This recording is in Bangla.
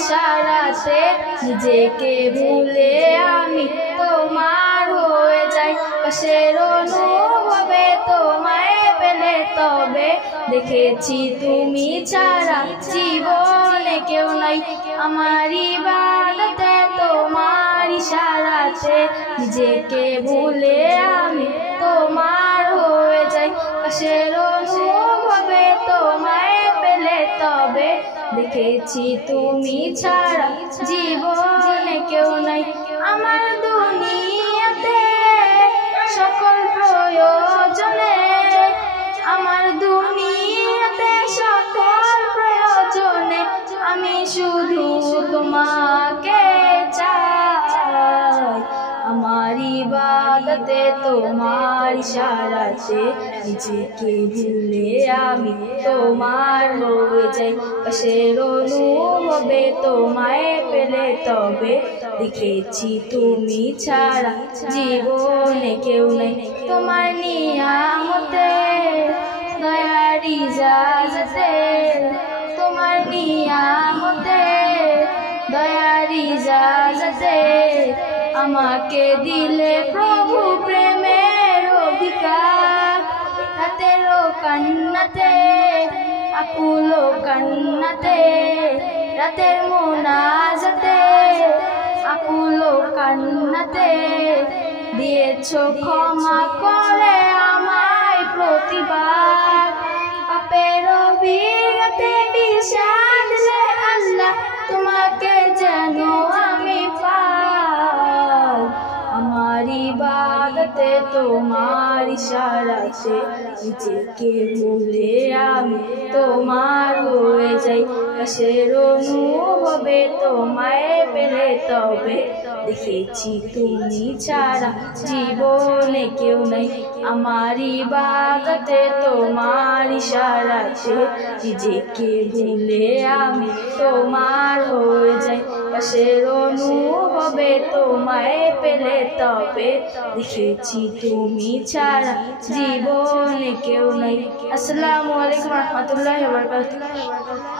ইশারাতে নিজেকে ভুলে আমি তোমার হয়ে যাই। পাশের অনুভবে তোমায় পেলে তবে দেখেছি তুমি ছাড়া জীবনে কেউ নাই। আমার ইবাদতে তোমার ইশারাতে নিজেকে ভুলে আমি তোমার হয়ে যাই। পাশের অনুভবে তোমায় পেলে তবে দেখেছি তুমি ছাড়া জীবনে কেউ নাই। আমার দুনিয়াতে সকল প্রয়োজনে, আমার দুনিয়াতে সকল প্রয়োজনে আমি শুধু তোমাকে চাই। আমার ইবাদতে তোমার ইশারাতে নিজেকে ভুলে আমি তোমার হয়ে যাই। পাশের অনুভবে তোমায় পেলে তবে দেখেছি তুমি ছাড়া জীবনে কেউ নেই। তোমার নিয়ামতে দয়ার ইজাজতে, তোমার নিয়ামতে দয়ার ইজাজতে আমাকে দিলে প্রভু প্রেমের অধিকার। রাতের কান্নাতে আকুল কান্নাতে, রাতের মোনাজাতে আকুল কান্নাতে দিয়েছো ক্ষমা করে আমায় প্রতিবার। পাপের অভিজ্ঞতে বিষাদ দিলে আল্লাহ তোমাকে যেন আমি পাই। আমার ইবাদতে তোমার ইশারাতে নিজেকে ভুলে আমি তোমার হয়ে যাই। পাশের অনুভবে তোমায় পেলে তবে দেখেছি তুমি ছাড়া জীবনে কেউ নাই। আমার ইবাদতে তোমার ইশারাতে নিজেকে ভুলে আমি তোমার হয়ে যাই। পাশের অনুভবে তোমায় পেলে তবে দেখেছি তুমি ছাড়া জীবনে কেউ নাই। আসসালামু আলাইকুম ওয়া রাহমাতুল্লাহি ওয়া বারাকাতুহু।